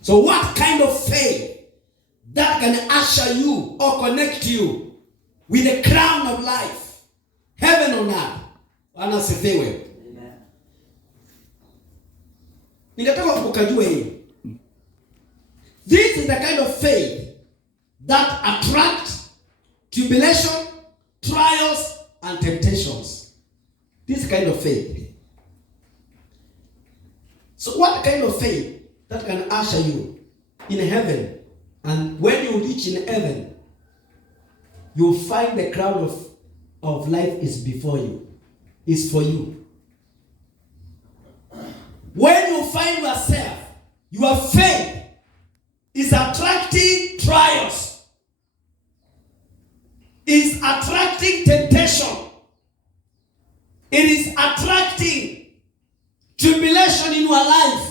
So what kind of faith that can usher you or connect you with the crown of life, heaven on earth? Bwana asifiwe. Ningetaka ukajue hii. This is the kind of faith that attracts tribulation, trials, and temptations. This kind of faith. So what kind of faith that can usher you in heaven? And when you reach in heaven, you'll find the crown of life is before you. Is for you. When you find yourself, your faith is attracting trials, is attracting temptation, it is attracting tribulation in your life.